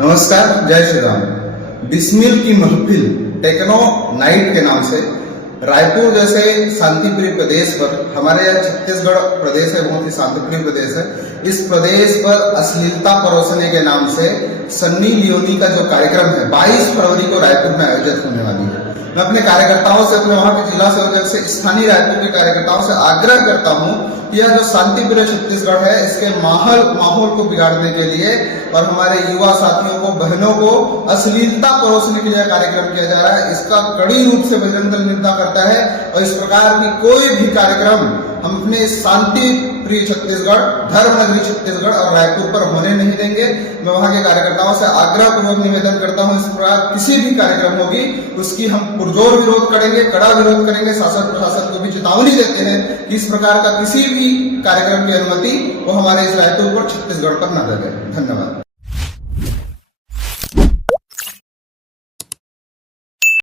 नमस्कार, जय श्री राम। बिस्मिल की महफिल टेक्नो नाइट के नाम से रायपुर जैसे शांतिप्रिय प्रदेश पर, हमारे यहाँ छत्तीसगढ़ प्रदेश है, बहुत ही शांतिप्रिय प्रदेश है, इस प्रदेश पर अश्लीलता परोसने के नाम से सन्नी लियोनी का जो कार्यक्रम है 22 फरवरी को रायपुर में आयोजित होने वाली है। मैं अपने कार्यकर्ताओं से, अपने वहां के जिला संयोजक से, स्थानीय रायपुर के कार्यकर्ताओं से आग्रह करता हूं कि यह जो शांतिप्रिय छत्तीसगढ़ है इसके माहौल को बिगाड़ने के लिए और हमारे युवा साथियों को, बहनों को अश्लीलता परोसने के लिए कार्यक्रम किया जा रहा है, इसका कड़ी रूप से बजरंग दल निंदा करता है और इस प्रकार की कोई भी कार्यक्रम हम अपने शांति प्रिय छत्तीसगढ़, धर्म नगरी छत्तीसगढ़ और रायपुर पर होने नहीं देंगे। मैं वहां के कार्यकर्ताओं से आग्रह पूर्वक निवेदन करता हूं, इस प्रकार किसी भी कार्यक्रम होगी उसकी हम पुरजोर विरोध करेंगे, कड़ा विरोध करेंगे। शासन प्रशासन को भी चेतावनी देते हैं कि इस प्रकार का किसी भी कार्यक्रम की अनुमति वो हमारे इस रायपुर पर, छत्तीसगढ़ पर न लगे। धन्यवाद।